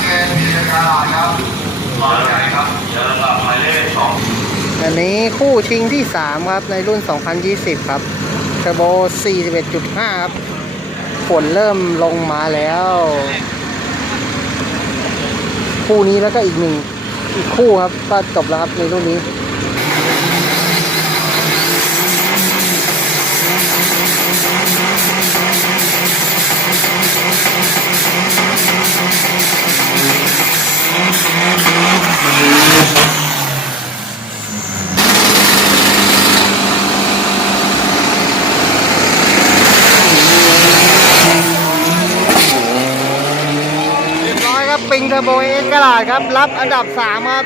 เกณฑ์มีกระดาครับหมายใหญ่ครับเจอกับหมายเลขสองอันนี้คู่ชิงที่ 3 ครับ ในรุ่น 2020 ครับเทอร์โบ 41.5 ครับ ฝนเริ่มลงมาแล้ว คู่นี้แล้วก็อีกหนึ่งอีกคู่ครับก็จบแล้วครับในรุ่นนี้ โบเอสกระดาษครับ รับอันดับ 3 ครับ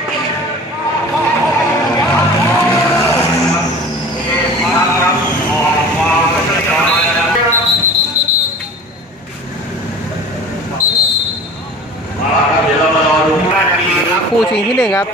เดี๋ยวเรามารอดูห้านาทีครับคู่ชิงที่1ครับ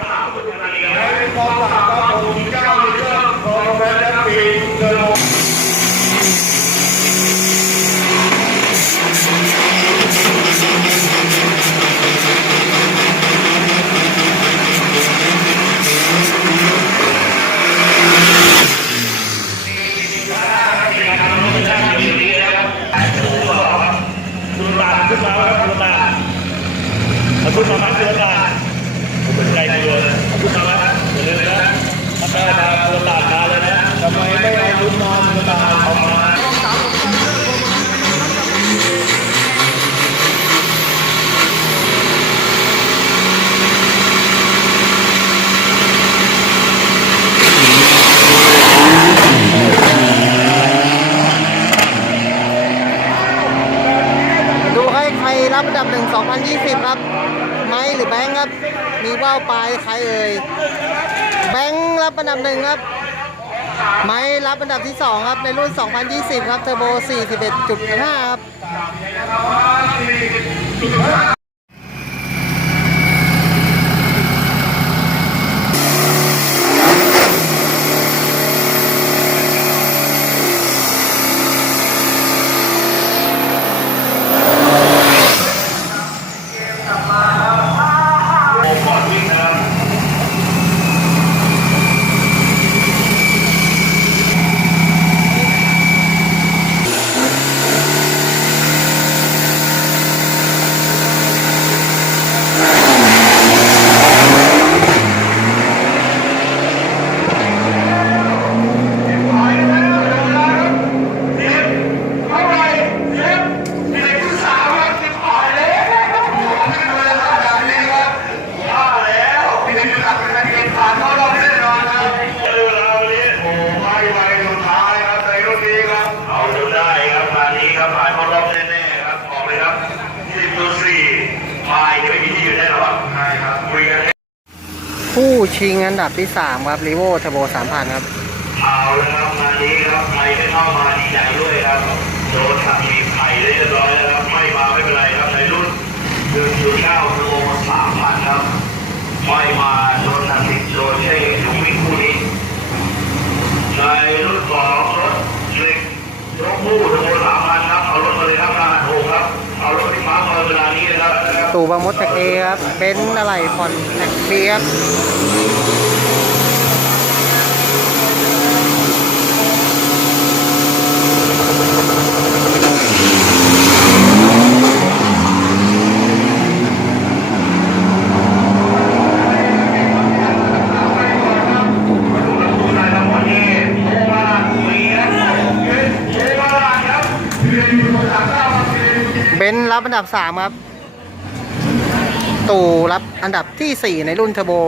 2020 ครับ ไม้หรือแบงค์ครับ มีว่าวปลายใครเอ่ย แบงค์รับอันดับหนึ่งครับ ไม้รับอันดับที่ 2 ครับในรุ่น 2020 ครับเทอร์โบ 41.5 ครับ ก่อนวิ่งนะครับ เรื่องราววันนี้โอ้ไม่ไหวสุดท้ายครับในรุ่นนี้ครับ เอาจนได้ครับงานนี้ครับผ่านเข้ารอบแน่ๆครับบอกเลยครับ10ตัว 4ไม่ไม่มีที่อยู่แน่นอนใช่ครับคุยกันคู่ชิงอันดับที่ 3 ครับรีโวเทอร์โบ3,000 ครับ เอาแล้วครับงานนี้ครับใครไม่เข้ามาดีใจด้วยครับโดนทักทีมไข่เรียบร้อยแล้วครับไม่มาไม่เป็นไรครับในรุ่น1.9โล3,000ครับไม่มาโดนทักทีมโดนใช่หนุ่มวิ่งคู่นี้ในรุ่นของรถเล็กรถคู่ทั้งหมดสามพัน ตู่บางมดแท็กเอครับเป็นอะไรผ่อนแท็กเบียบเบนซ์รับอันดับ3ครับ ตู่รับอันดับที่ 4 ในรุ่นเทอร์โบ 3,000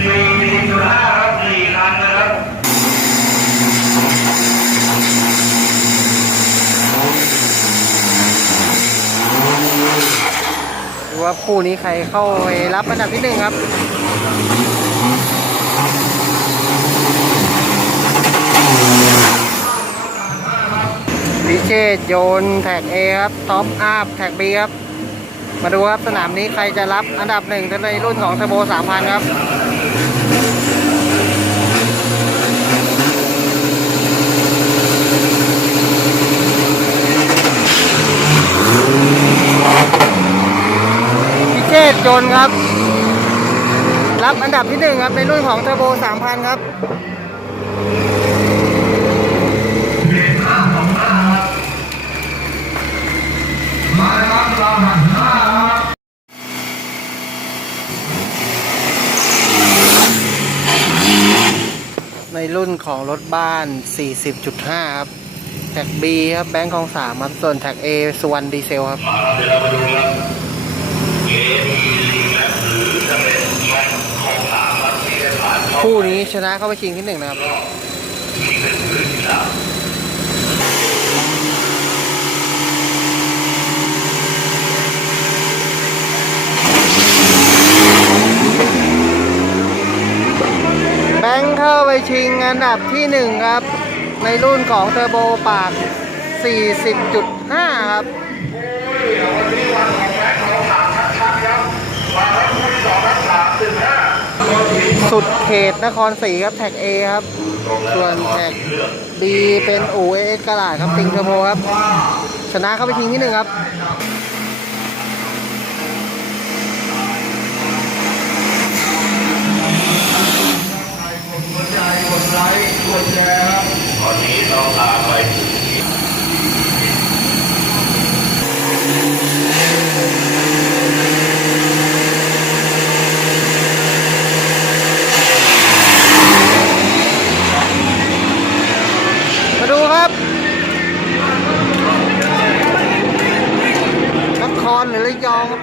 สี่สี่จุดห้าครับสี่คันนะครับดูว่าคู่นี้ใครเข้าไปรับอันดับที่หนึ่งครับ ตโยนแท็ก A ครับท็อปอัพแท็ก B ครับ มาดูครับสนามนี้ใครจะรับอันดับหนึ่งในรุ่นของเทอร์โบ3,000 ครับพิเชษโยนครับ รับอันดับที่หนึ่งครับในรุ่นของเทอร์โบ3,000 ครับ รุ่นของรถบ้าน 40.5 ครับ แท็ก B ครับแบงค์ของ3ครับ ส่วนแท็ก A สวนดีเซลครับมาครับเดี๋ยวเรามาดูครับเอทีลีแมหรือจะเป็นแม็กของสามครับที่ได้ผ่านเข้าคู่นี้ชนะเข้าไปชิงที่หนึ่งนะครับที่เป็นพื้นที่สาม แบงค์เข้าไปชิงอันดับที่หนึ่งครับ ในรุ่นของเทอร์โบปาก 40.5 ครับสุดเขตนครศรีครับแท็ก A ครับ ส่วนแท็ก B เป็นอูเอสกระดาษครับติงเทอร์โบครับ ชนะเข้าไปชิงที่หนึ่งครับ ตอนนี้ต้องลาไป มาดูครับนครหรือระยองครับ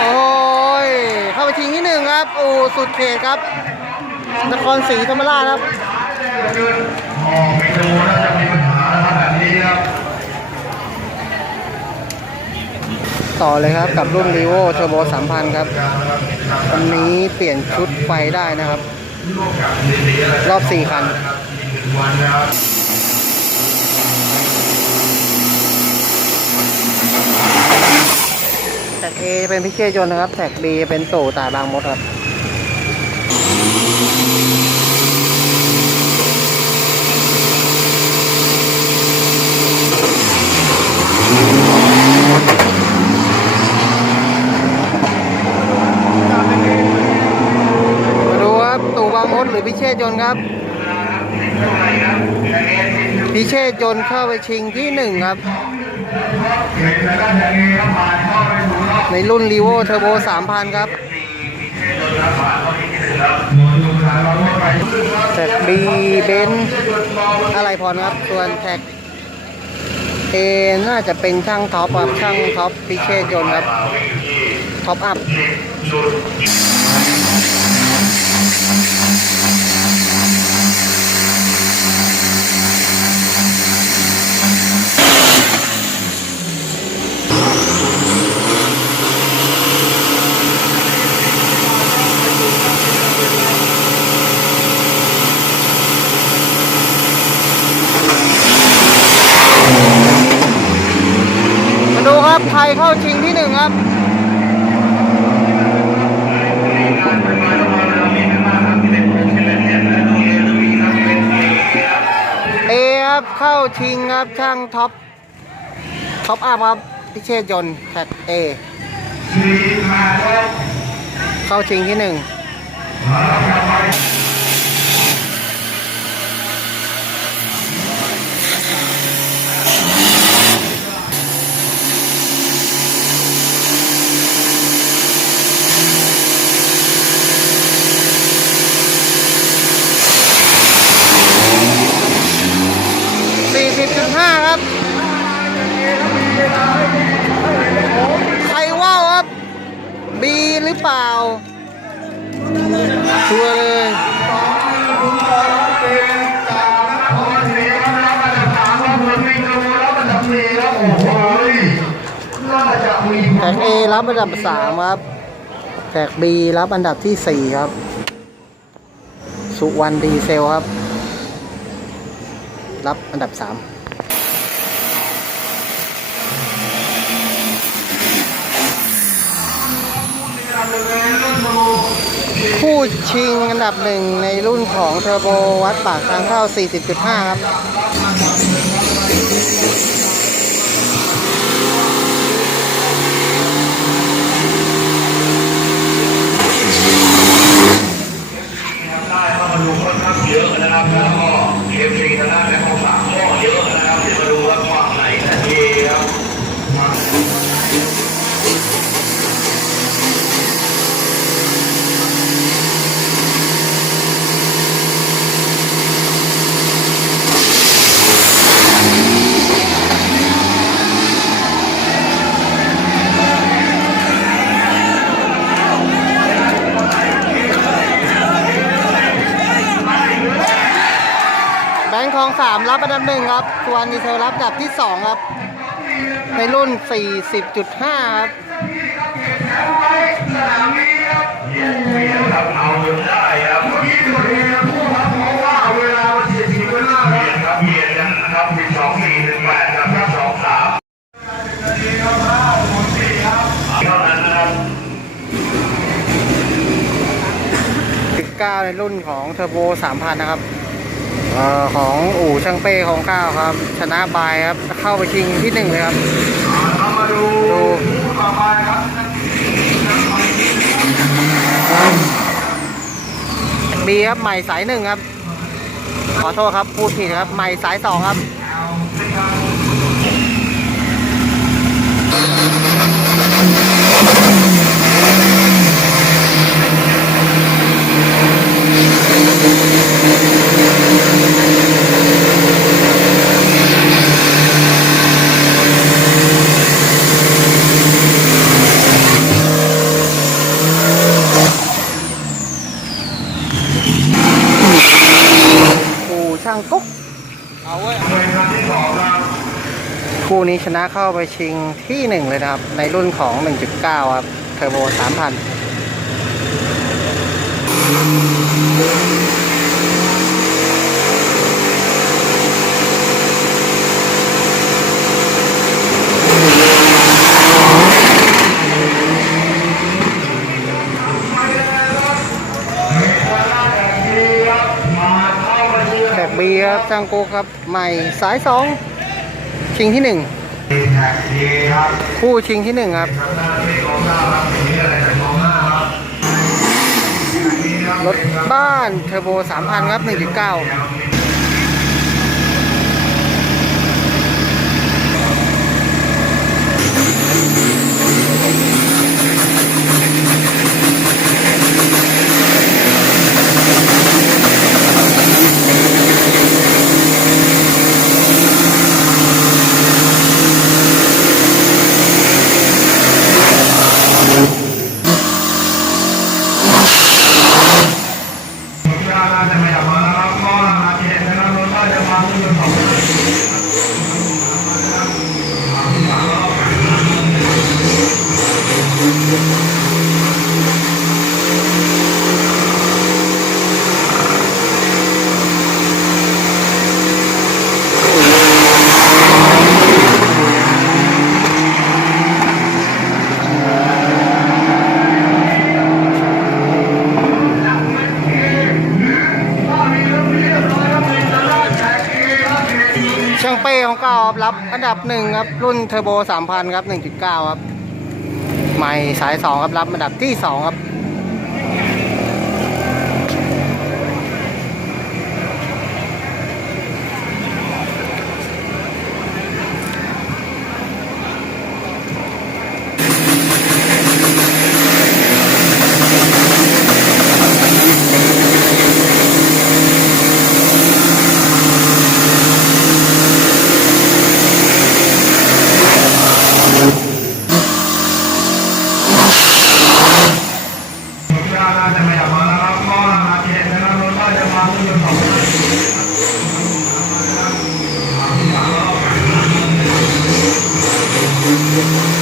โอ้ย เข้าไปชิงที่หนึ่งครับ โอ้ สุดเขตครับ นค รศรีธรรมราชครับต่อเลยครับกับรุ่น r ีโวเทอร์โบ3,000 ครับวันนี้เปลี่ยนชุดไฟได้นะครับ รอบ 4 คันแท็ก A เป็นพิเชษยนต์นะครับ แท็ก B เป็นโตตาบางมดครับ มาดูครับ ตู่บางมดหรือพิเชษยนครับ พิเชษยนเข้าไปชิงที่หนึ่งครับ ในรุ่น r ีโวเทอร์โบ3,000ครับแท็ก B เบนอะไรพรครับ ส่วนแท็ก A น่าจะเป็นช่างท็อปครับช่างท็อปพิเชษยนครับท็อปอัพ มาดูครับ ใครเข้าชิงที่หนึ่งครับ เอครับ เข้าชิง ครับช่างท็อปท็อปอัพครับพิเชษยนต์แท็กเอเข้าชิงที่หนึ่ง ชัวร์เลยแท็ก A รับอันดับ3ครับแท็ก B รับอันดับที่4ครับ สุวรรณดีเซลครับ รับอันดับ3ผู้ ชิงอันดับหนึ่งในรุ่นของเทอร์โบวัดปากทางเข้า 40.5 ครับ ได้เข้ามาดูค่อนข้างเยอะนะครับแล้วก็เอฟซีทางด้าน งค์คลองสามรับอันดับหนึ่งครับส่วนดีเทลรับอันดับที่สองครับ ในรุ่น 40.5 ครับครับเอาจนได้ครับเมื่อกี้ตัวเองพูดครับเพราะว่าเวลามันเสียทีเวลาเบียดครับเบียนนะครับสิบสองสี่หนึ่งแปดครับสองสามเท่านั้นนะครับ19ในรุ่นของเทอร์โบ 3,000 นะครับ ของอู่ช่างเป้ของข้าวครับ ชนะบายครับเข้าไปชิงที่หนึ่งเลยครับเรามาดูดูต่อไปครับบีครับใหม่สายหนึ่งครับ ขอโทษครับพูดผิดครับใหม่สายสองครับ อู่ช่างกุ๊ก เอาเว้ย หน่วยงานที่สองครับ คู่นี้ ชนะเข้าไปชิงที่หนึ่งเลยนะครับ ในรุ่นของ 1.9 ครับ เทอร์โบ 3,000แขกบีครับช่างกุ๊กครับ ใหม่สายสองชิงที่หนึ่ง คู่ชิงที่หนึ่งครับรถบ้านที่กองหน้าครับนี่อะไรจากกองหน้าครับ รถบ้านเทอร์โบ 3,000 ครับ 1.9 ยาจะไม่ออกมาแล้วครับก็นาทีเห็นนะครับรถก็จะมาที่สอง ช่างเป้ของเก้าครับรับอัน ดับหนึ่งครับ รุ่นเทอร์โบสามพันครับหนึ่งจุดเก้าครับ ใหม่สายสองครับ รับระดับที่สองครับ Thank you.